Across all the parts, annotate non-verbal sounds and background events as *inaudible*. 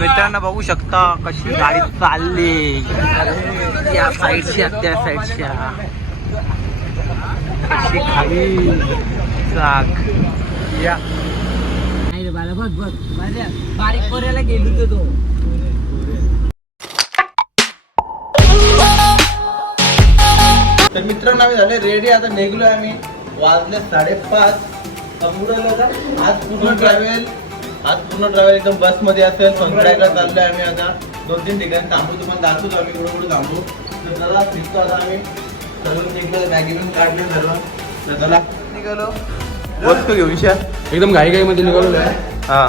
मित्रांनो बघू शकता कशी गाडी चालली. या साईडच्या त्या साईडच्या कशी खाली. चाक. या. नाही रे बाला बघ बघ. माझ्या बारीक पोऱ्याला गेलो तो. तर मित्रांनो आम्ही झाले रेडी आता निघलोय आम्ही वाजले साडेपाच. आज पूर्ण ट्रॅव्हल आज पूर्ण ट्रॅव्हल एकदम बसमध्ये असेल सोनकड्याला चाललोय आम्ही आता. दोन तीन ठिकाणी थांबू तुम्हाला दाखवतो आम्ही कुठे कुठे थांबू. तर चला निघतो आता आम्ही. सर्व निघलो बॅगी काढले सर्व तर चला. निघालो. वस्तू घेऊन शा एकदम घाई घाई मध्ये निघालेलो आहे हा.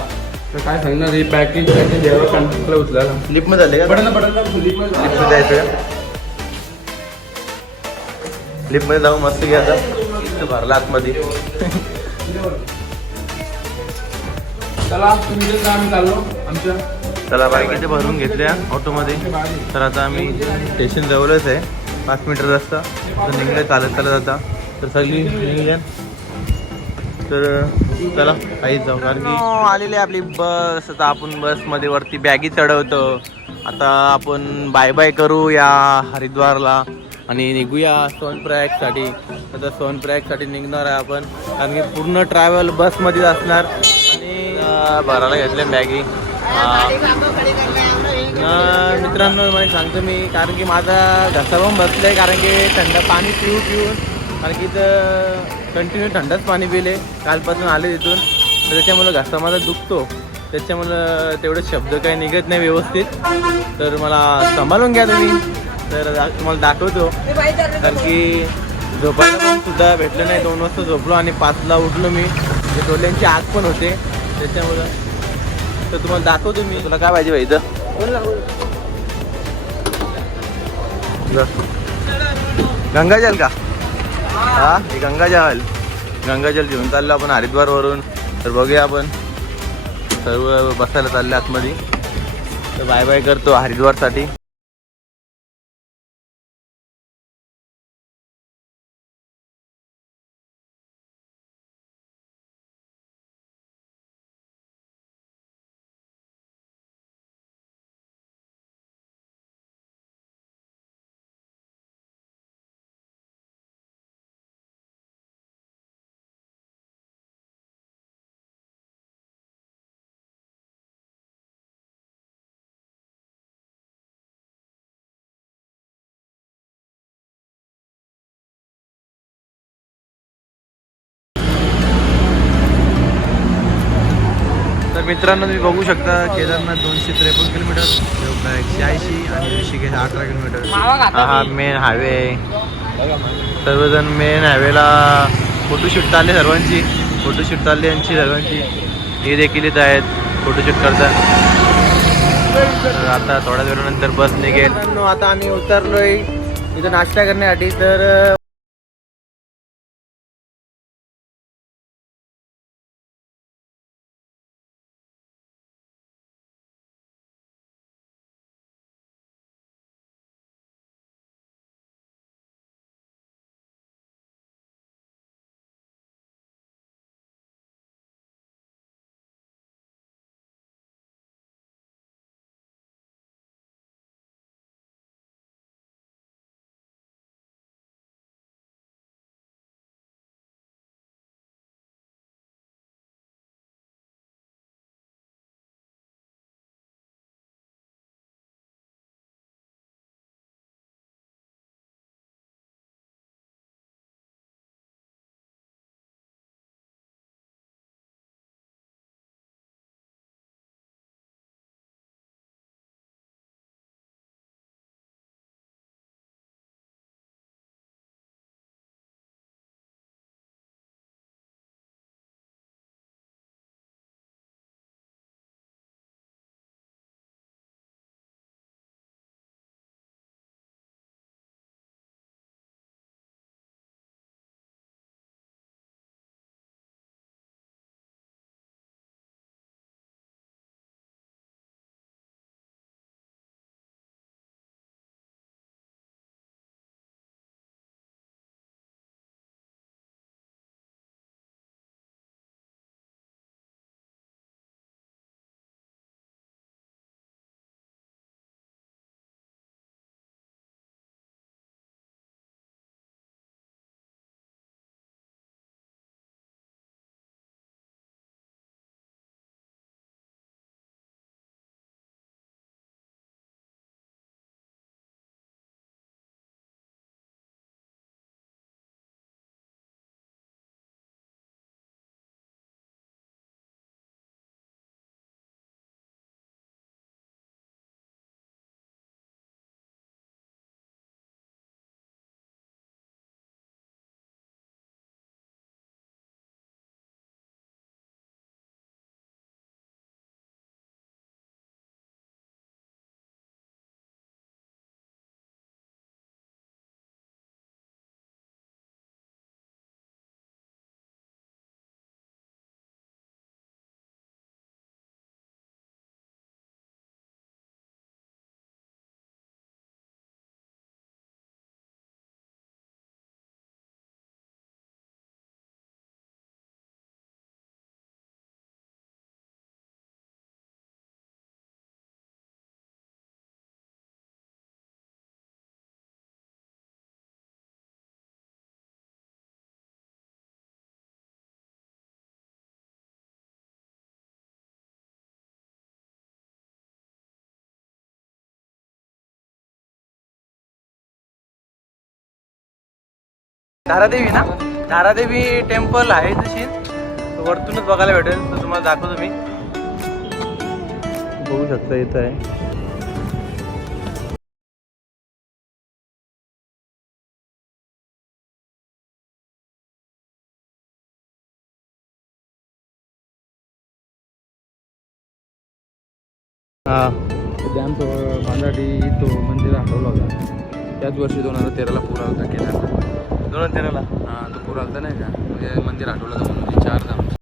तर काय सांगणार हे पॅकेज पॅकेज द्यावं कंट्रोलला उचलायला. लिफ्टमध्ये झाले का? पडेल ना पडेल. ना लिफ्टमध्ये लिफ्टमध्ये जायचं का लिफ्टमध्ये जाऊन मस्त घ्या आता. भरला आतमध्ये *laughs* *laughs* चला चाललो. आमच्या चला बाईक इथे भरून घेतल्या ऑटोमध्ये? तर आता आम्ही स्टेशन जवळच आहे. पाच मीटर रस्ता. तर निघले चालत चालत आता. तर सगळी निघल्या तर चला काहीच जाऊ कारण की आलेली आपली बस. आता आपण बसमध्ये वरती बॅगी चढवतो. आता आपण बाय बाय करू या हरिद्वारला आणि निघूया सोनप्रयागसाठी. आता सोनप्रयागसाठी निघणार आहे आपण. कारण की पूर्ण ट्रॅव्हल बसमध्येच असणार. भरायला अं, अं, मित्रांनो मला सांगतो मी कारण की माझा घसा पण बसलाय कारण की थंड पाणी पिऊ पिऊन कारण की इथं कंटिन्यू थंडच पाणी पिले. कालपासून आले तिथून. तर त्याच्यामुळं घसा माझा दुखतो. त्याच्यामुळं तेवढे शब्द काही निघत नाही व्यवस्थित. तर मला सांभाळून घ्या तुम्ही. तर तुम्हाला दाखवतो. कारण की झोपायला पण सुद्धा भेटलं नाही. दोन वाजता झोपलो आणि पाचला उठलो मी. ते डोळ्यांची आग पण होते. त्याच्यामुळं तर तुम्हाला दाखवतो मी. तुला काय पाहिजे भाई इथं? गंगाजल का? हा हे गंगाजल. गंगाजल घेऊन चाललो आपण हरिद्वार वरून तर बघूया आपण. सर्व बसायला चालले आतमध्ये. तर बाय बाय करतो हरिद्वारसाठी. मित्रांनो तुम्ही बघू शकता केदारनाथ दोनशे त्रेपन्न किलोमीटर एकशे ऐंशी आणि ऋषिकेश अकरा किलोमीटर. हा हा मेन हायवे आहे सर्वजण मेन हायवेला फोटोशूट चालले सर्वांची. फोटोशूट चालली यांची सर्वांची. हे देखील इथं आहेत फोटोशूट करतात. तर आता थोड्या वेळानंतर बस निघेल. आता आम्ही उतरलोय. इथं नाश्ता करण्यासाठी तर धारादेवी ना? धारादेवी टेम्पल आहे तशी. वरतूनच बघायला भेटेल. तर तुम्हाला दाखवतो मी. बघू शकता इथं आहे. हा डॅम तो तो मंदिर आठवला होता त्याच वर्षी दोन हजार तेराला पूर होता केला दोन तेराला हां तो पूर आलता नाही का? म्हणजे मंदिर आठवलं तर म्हणून? चार धाम.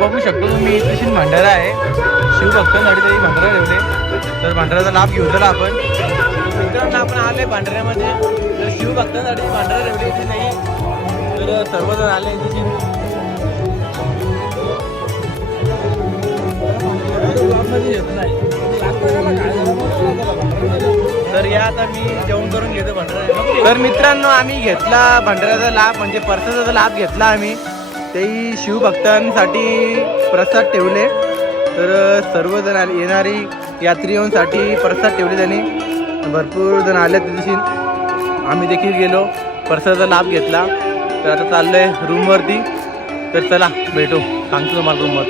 बघू शकतो तुम्ही इथेशील भंडारा आहे. शिवभक्तांसाठी तरी भंडारा ठेवले तर भंडाऱ्याचा लाभ घेऊ चला आपण. मित्रांनो आपण आले भांडाऱ्यामध्ये. तर शिवभक्तांसाठी भांडारा ठेवले इथे नाही. तर सर्वजण आले इथे तर या आता मी जेवण करून घेतो भंडारा तर मित्रांनो आम्ही घेतला भंडाऱ्याचा लाभ म्हणजे परसाचा लाभ घेतला आम्ही. तेही शिवभक्तांसाठी प्रसाद ठेवले. तर सर्वजण येणारी यात्रिकांसाठी प्रसाद ठेवले त्यांनी. भरपूर जण आले त्या दिवशी आम्ही देखील गेलो प्रसादाचा लाभ घेतला. तर आता आहे रूमवरती तर चला भेटू. सांगतो तुम्हाला रूमवर